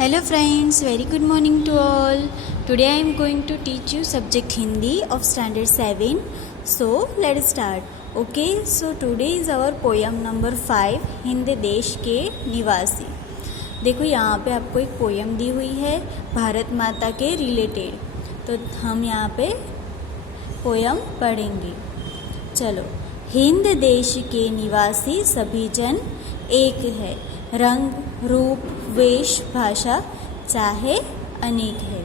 Hello friends, very good morning to all. Today I am going to teach you subject Hindi of standard 7. So let's start. Okay, so today is our poem number 5, Hind देश के निवासी. देखो यहाँ पे आपको एक poem दी हुई है भारत माता के रिलेटेड, तो हम यहाँ पे पोएम पढ़ेंगे. चलो. हिंद देश के निवासी सभी जन एक है, रंग रूप वेश भाषा चाहे अनेक है.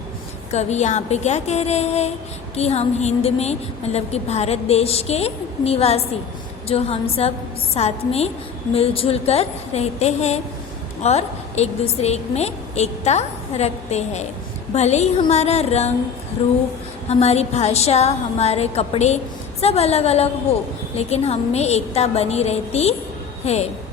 कवि यहाँ पे क्या कह रहे हैं कि हम हिंद में मतलब कि भारत देश के निवासी जो हम सब साथ में मिलजुल कर रहते हैं और एक दूसरे में एकता रखते हैं. भले ही हमारा रंग रूप, हमारी भाषा, हमारे कपड़े सब अलग अलग हो, लेकिन हम में एकता बनी रहती है.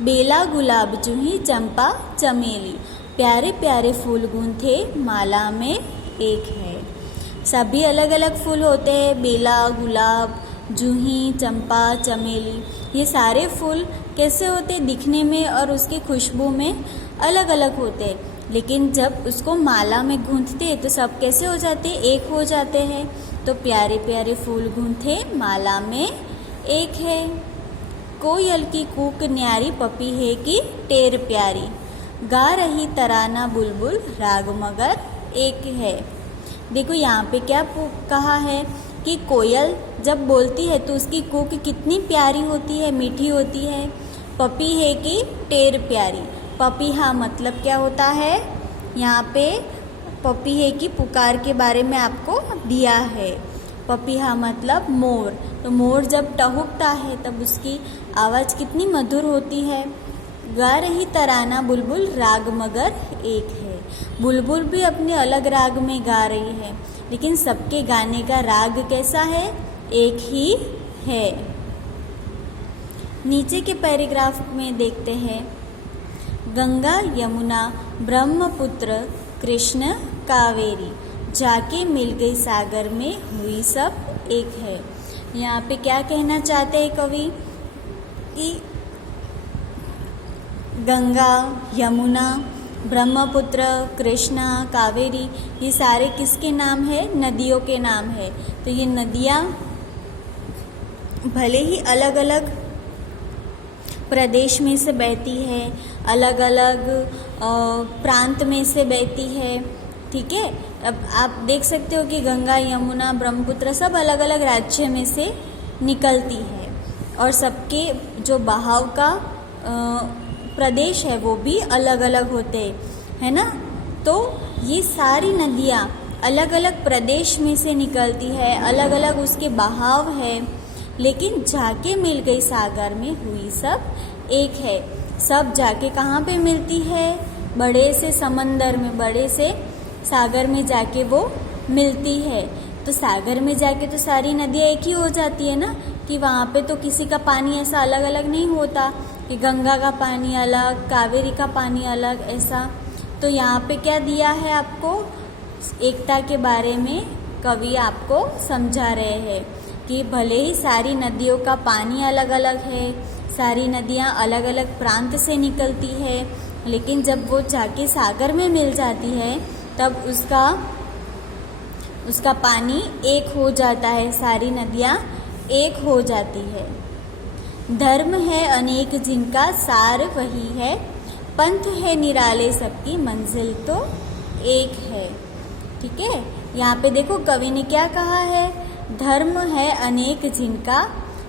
बेला गुलाब जूही चंपा चमेली, प्यारे प्यारे फूल गूंथे माला में एक है. सभी अलग अलग फूल होते हैं, बेला गुलाब जूही चंपा चमेली. ये सारे फूल कैसे होते दिखने में और उसकी खुशबू में अलग अलग होते हैं, लेकिन जब उसको माला में गूंथते हैं तो सब कैसे हो जाते, एक हो जाते हैं. तो प्यारे प्यारे फूल गूंथे माला में एक है. कोयल की कूक न्यारी पपी है कि टेर प्यारी, गा रही तराना बुलबुल राग मगर एक है. देखो यहाँ पे क्या कहा है कि कोयल जब बोलती है तो उसकी कूक कितनी प्यारी होती है, मीठी होती है. पपी है कि टेर प्यारी, पपीहा मतलब क्या होता है, यहाँ पे पपी है कि पुकार के बारे में आपको दिया है. पपीहा मतलब मोर, तो मोर जब टहुकता है तब उसकी आवाज़ कितनी मधुर होती है. गा रही तराना बुलबुल राग मगर एक है. बुलबुल भी अपने अलग राग में गा रही है, लेकिन सबके गाने का राग कैसा है, एक ही है. नीचे के पैराग्राफ में देखते हैं. गंगा यमुना ब्रह्मपुत्र कृष्ण कावेरी, जाके मिल गई सागर में हुई सब एक है. यहाँ पे क्या कहना चाहते हैं कवि कि गंगा यमुना ब्रह्मपुत्र कृष्णा कावेरी ये सारे किसके नाम है, नदियों के नाम है. तो ये नदियाँ भले ही अलग अलग प्रदेश में से बहती है, अलग अलग प्रांत में से बहती है, ठीक है. अब आप देख सकते हो कि गंगा यमुना ब्रह्मपुत्र सब अलग अलग राज्य में से निकलती है और सबके जो बहाव का प्रदेश है वो भी अलग अलग होते है ना. तो ये सारी नदियाँ अलग अलग प्रदेश में से निकलती है, अलग अलग उसके बहाव है, लेकिन जाके मिल गई सागर में हुई सब एक है. सब जाके कहाँ पे मिलती है, बड़े से समंदर में, बड़े से सागर में जाके वो मिलती है. तो सागर में जाके तो सारी नदियाँ एक ही हो जाती है ना, कि वहाँ पे तो किसी का पानी ऐसा अलग अलग नहीं होता कि गंगा का पानी अलग, कावेरी का पानी अलग ऐसा. तो यहाँ पे क्या दिया है आपको, एकता के बारे में कवि आपको समझा रहे हैं कि भले ही सारी नदियों का पानी अलग अलग है, सारी नदियाँ अलग अलग प्रांत से निकलती है, लेकिन जब वो जाके सागर में मिल जाती है तब उसका पानी एक हो जाता है, सारी नदियाँ एक हो जाती है. धर्म है अनेक जिनका सार वही है, पंथ है निराले सबकी मंजिल तो एक है. ठीक है. यहाँ पे देखो कवि ने क्या कहा है, धर्म है अनेक जिनका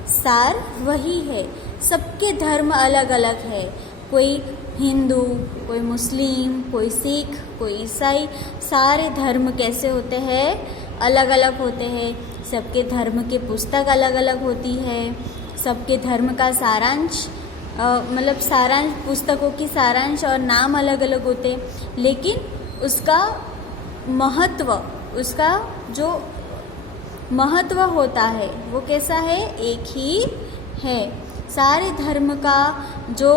सार वही है. सबके धर्म अलग अलग है, कोई हिंदू, कोई मुस्लिम, कोई सिख, कोई ईसाई. सारे धर्म कैसे होते हैं, अलग अलग होते हैं. सबके धर्म के पुस्तक अलग अलग होती है, सबके धर्म का सारांश मतलब सारांश, पुस्तकों की सारांश और नाम अलग अलग होते हैं, लेकिन उसका महत्व, उसका जो महत्व होता है वो कैसा है, एक ही है. सारे धर्म का जो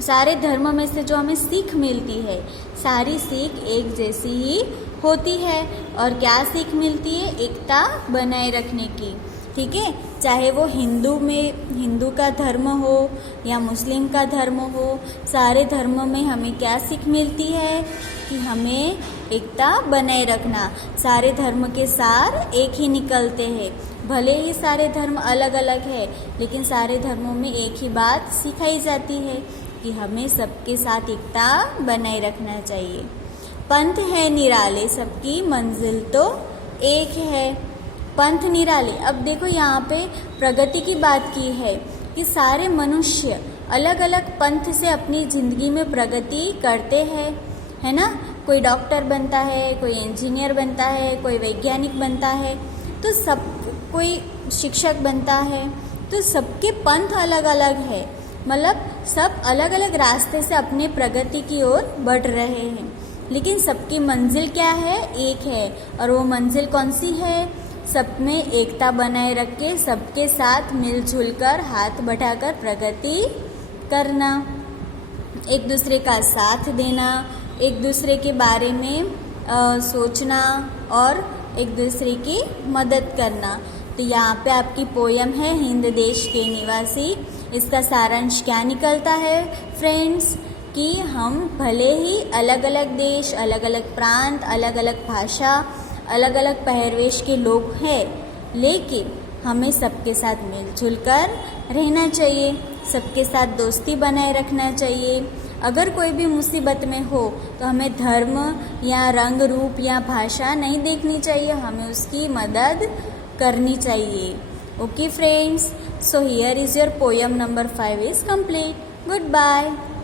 सारे धर्म में से जो हमें सीख मिलती है, सारी सीख एक जैसी ही होती है. और क्या सीख मिलती है, एकता बनाए रखने की. ठीक है। चाहे वो हिंदू का धर्म हो या मुस्लिम का धर्म हो, सारे धर्मों में हमें क्या सीख मिलती है कि हमें एकता बनाए रखना। सारे धर्म के सार एक ही निकलते हैं। भले ही सारे धर्म अलग अलग है, लेकिन सारे धर्मों में एक ही बात सिखाई जाती है कि हमें सबके साथ एकता बनाए रखना चाहिए। पंथ है निराले, सबकी मंजिल तो एक है। पंथ निराले। अब देखो यहाँ पे प्रगति की बात की है कि सारे मनुष्य अलग अलग पंथ से अपनी ज़िंदगी में प्रगति करते हैं, है ना। कोई डॉक्टर बनता है, कोई इंजीनियर बनता है, कोई वैज्ञानिक बनता है, तो कोई शिक्षक बनता है, तो सबके पंथ अलग अलग है। मतलब सब अलग अलग रास्ते से अपने प्रगति की ओर बढ़ रहे हैं, लेकिन सबकी मंजिल क्या है? एक है। और वो मंजिल कौन सी है? सब में एकता बनाए रख के सबके साथ मिलजुल कर हाथ बढ़ाकर प्रगति करना, एक दूसरे का साथ देना, एक दूसरे के बारे में सोचना और एक दूसरे की मदद करना। तो यहाँ पे आपकी पोयम है हिंद देश के निवासी। इसका सारांश क्या निकलता है फ्रेंड्स कि हम भले ही अलग अलग देश, अलग अलग प्रांत, अलग अलग भाषा, अलग अलग पहरवेश के लोग हैं, लेकिन हमें सबके साथ मिलजुल कर रहना चाहिए, सबके साथ दोस्ती बनाए रखना चाहिए। अगर कोई भी मुसीबत में हो तो हमें धर्म या रंग रूप या भाषा नहीं देखनी चाहिए, हमें उसकी मदद करनी चाहिए। Okay friends, so here is your poem number 5 is complete. Goodbye.